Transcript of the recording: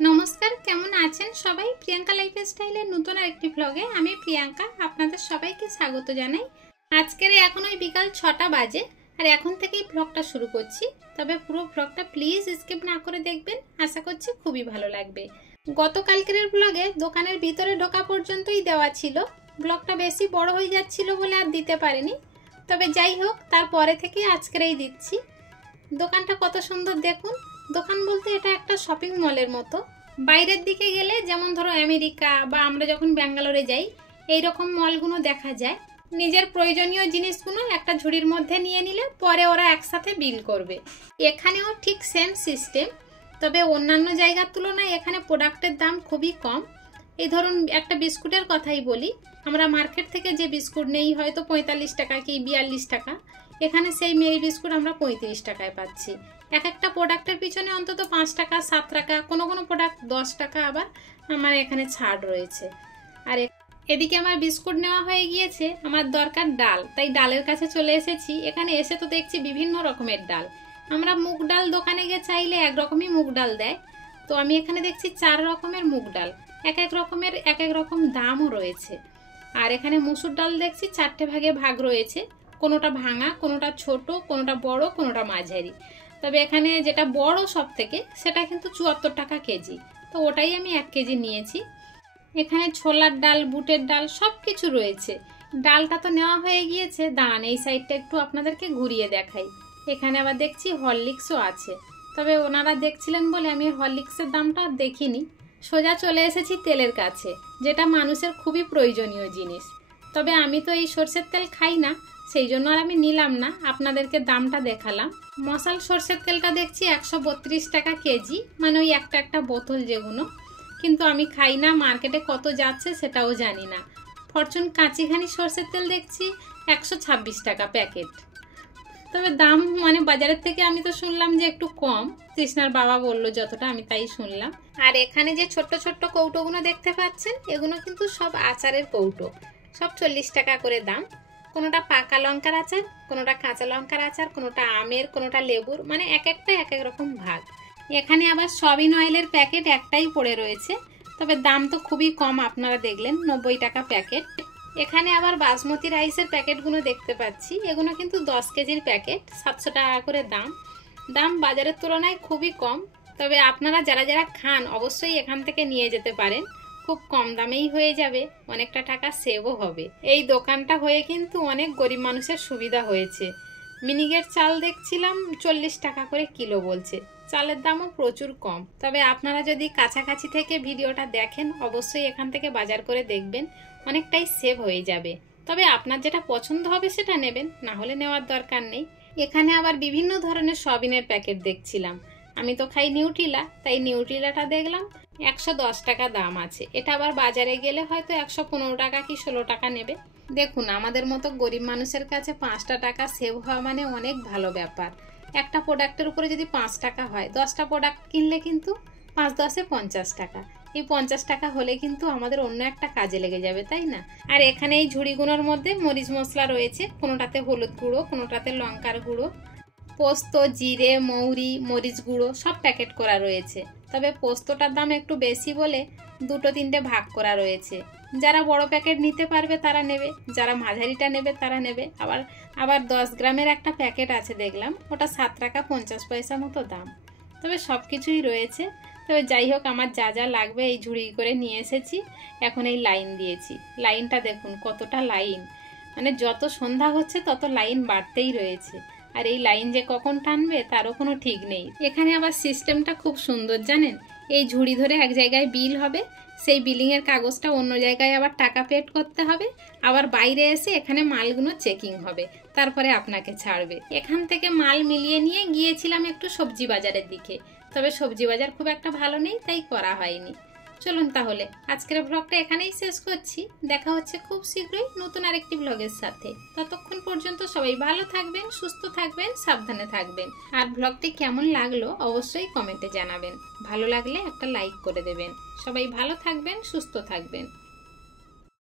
নমস্কার, কেমন আছেন সবাই? প্রিয়াঙ্কা লাইফস্টাইলের নতুন আরেকটি ব্লগে আমি প্রিয়াঙ্কা আপনাদের সবাইকে স্বাগত জানাই। আজকের এখন ওই বিকাল 6টা বাজে আর এখন থেকেই ব্লগটা শুরু করছি। তবে পুরো ব্লগটা প্লিজ স্কিপ না করে দেখবেন, আশা করছি খুবই ভালো লাগবে। গতকালকের ব্লগে দোকানের ভিতরে ঢোকা পর্যন্তই দেওয়া ছিল, ব্লগটা বেশি বড় হয়ে যাচ্ছিল বলে আর দিতে পারিনি। তবে যাই হোক, তারপরে থেকে আজকেরই দিচ্ছি। দোকানটা কত সুন্দর দেখুন। দোকান বলতে এটা একটা শপিং মলের মতো। বাইরের দিকে গেলে যেমন ধরো আমেরিকা বা আমরা যখন ব্যাঙ্গালোরে যাই এই রকম মলগুলো দেখা যায়। নিজের প্রয়োজনীয় জিনিসগুলো একটা ঝুড়ির মধ্যে নিয়ে নিলে পরে ওরা একসাথে বিল করবে। এখানেও ঠিক সেম সিস্টেম, তবে অন্যান্য জায়গার তুলনায় এখানে প্রোডাক্টের দাম খুবই কম। এই ধরুন একটা বিস্কুটের কথাই বলি, আমরা মার্কেট থেকে যে বিস্কুট নেই হয়তো 45 টাকা কি 42 টাকা, এখানে সেই মেরি বিস্কুট আমরা 35 টাকায় পাচ্ছি। এক একটা প্রোডাক্টের পিছনে অন্তত 5 টাকা 7 টাকা, কোনো কোনো প্রোডাক্ট 10 টাকা আবার আমার এখানে ছাড় রয়েছে। আর এদিকে আমার বিস্কুট নেওয়া হয়ে গিয়েছে, আমার দরকার ডাল, তাই ডালের কাছে চলে এসেছি। এখানে এসে তো দেখছি বিভিন্ন রকমের ডাল। আমরা মুগ ডাল দোকানে গিয়ে চাইলে একরকমই মুগ ডাল দেয়, তো আমি এখানে দেখছি 4 রকমের মুগ ডাল, এক এক রকমের এক এক রকম দামও রয়েছে। আর এখানে মুসুর ডাল দেখছি 4টে ভাগে ভাগ রয়েছে, কোনোটা ভাঙা, কোনোটা ছোট, কোনোটা বড়, কোনোটা মাঝারি। তবে এখানে যেটা বড় সব থেকে সেটা কিন্তু 74 টাকা কেজি, তো ওটাই আমি 1 কেজি নিয়েছি। এখানে ছোলার ডাল, বুটের ডাল সব কিছু রয়েছে। ডালটা তো নেওয়া হয়ে গিয়েছে, দাঁড়ান এই সাইডটা একটু আপনাদেরকে ঘুরিয়ে দেখাই। এখানে আবার দেখছি হরলিক্সও আছে, তবে ওনারা দেখছিলেন বলে আমি হরলিক্সের দামটা দেখিনি। সোজা চলে এসেছি তেলের কাছে, যেটা মানুষের খুবই প্রয়োজনীয় জিনিস। তবে আমি তো এই সরষের তেল খাই না, সেই জন্য আর আমি নিলাম না, আপনাদেরকে দামটা দেখালাম। মশাল সরষের তেলটা দেখছি 132 টাকা কেজি, মানে ওই একটা একটা বোতল যেগুলো, কিন্তু আমি খাই না, মার্কেটে কত যাচ্ছে সেটাও জানি না। ফরচুন কাঁচিঘানি সরষের তেল দেখছি 126 টাকা প্যাকেট। তবে দাম মানে বাজারের থেকে আমি তো শুনলাম যে একটু কম, তৃষ্ণার বাবা বললো যতটা, আমি তাই শুনলাম। আর এখানে যে ছোট্ট ছোট্ট কৌটোগুলো দেখতে পাচ্ছেন, এগুলো কিন্তু সব আচারের কৌটো, সব 40 টাকা করে দাম। কোনোটা পাকা লঙ্কার আচার, কোনোটা কাঁচা লঙ্কার আচার, কোনোটা আমের, কোনোটা লেবুর, মানে এক একটা এক এক রকম ভাগ। এখানে আবার সয়াবিন অয়েলের প্যাকেট একটাই পড়ে রয়েছে, তবে দাম তো খুবই কম, আপনারা দেখলেন 90 টাকা প্যাকেট। এখানে আবার বাসমতি রাইসের প্যাকেটগুলো দেখতে পাচ্ছি, এগুলো কিন্তু 10 কেজির প্যাকেট, 700 টাকা করে দাম। দাম বাজারের তুলনায় খুবই কম, তবে আপনারা যারা যারা খান অবশ্যই এখান থেকে নিয়ে যেতে পারেন, খুব কম দামেই হয়ে যাবে, অনেকটা টাকা সেভও হবে। এই দোকানটা হয়ে কিন্তু অনেক গরিব মানুষের সুবিধা হয়েছে। মিনিকেট চাল দেখছিলাম 40 টাকা করে কিলো বলছে, চালের দামও প্রচুর কম। তবে আপনারা যদি কাছাকাছি থেকে ভিডিওটা দেখেন অবশ্যই এখান থেকে বাজার করে দেখবেন, অনেকটাই সেভ হয়ে যাবে। তবে আপনার যেটা পছন্দ হবে সেটা নেবেন, না হলে নেওয়ার দরকার নেই। এখানে আবার বিভিন্ন ধরনের সয়াবিনের প্যাকেট দেখছিলাম, আমি তো খাই নিউট্রিলা, তাই নিউট্রিলাটা দেখলাম 110 টাকা দাম আছে। এটা আবার বাজারে গেলে হয়তো 115 টাকা কি 16 টাকা নেবে। দেখুন, আমাদের মতো গরিব মানুষের কাছে 5টা টাকা সেভ হওয়া মানে অনেক ভালো ব্যাপার। একটা প্রোডাক্টের উপরে যদি 5 টাকা হয়, 10টা প্রোডাক্ট কিনলে কিন্তু 5 10 50 টাকা। এই 50 টাকা হলে কিন্তু আমাদের অন্য একটা কাজে লেগে যাবে, তাই না? আর এখানে এই ঝুড়িগুলোর মধ্যে মরিচ মশলা রয়েছে, কোনোটাতে হলুদ গুঁড়ো, কোনোটাতে লঙ্কার গুঁড়ো, পোস্ত, জিরে, মৌরি, মরিচ গুঁড়ো সব প্যাকেট করা রয়েছে। তবে পোস্তটার দাম একটু বেশি বলে 2-3টে ভাগ করা রয়েছে। যারা বড় প্যাকেট নিতে পারবে তারা নেবে, যারা মাঝারিটা নেবে তারা নেবে। আবার 10 গ্রামের একটা প্যাকেট আছে দেখলাম, ওটা 7 টাকা 50 পয়সা মতো দাম। তবে সব কিছুই রয়েছে। তবে যাই হোক, আমার যা যা লাগবে এই ঝুড়ি করে নিয়ে এসেছি। এখন এই লাইন দিয়েছি, লাইনটা দেখুন কতটা লাইন, মানে যত সন্ধ্যা হচ্ছে তত লাইন বাড়তেই রয়েছে। আর এই লাইন যে কখন টানবে তারও কোনো ঠিক নেই। এখানে আবার সিস্টেমটা খুব সুন্দর জানেন, এই ঝুড়ি ধরে এক জায়গায় বিল হবে, সেই বিলিংয়ের কাগজটা অন্য জায়গায় আবার টাকা পেড করতে হবে, আবার বাইরে এসে এখানে মালগুলো চেকিং হবে, তারপরে আপনাকে ছাড়বে। এখান থেকে মাল মিলিয়ে নিয়ে গিয়েছিলাম একটু সবজি বাজারের দিকে, তবে সবজি বাজার খুব একটা ভালো নেই, তাই করা হয়নি। চলুন তাহলে আজকের ব্লগটা এখানেই শেষ করছি, দেখা হচ্ছে খুব শীঘ্রই নতুন আরেকটি ব্লগের সাথে। ততক্ষণ পর্যন্ত সবাই ভালো থাকবেন, সুস্থ থাকবেন, সাবধানে থাকবেন। আর ব্লগটি কেমন লাগলো অবশ্যই কমেন্টে জানাবেন, ভালো লাগলে একটা লাইক করে দেবেন। সবাই ভালো থাকবেন, সুস্থ থাকবেন।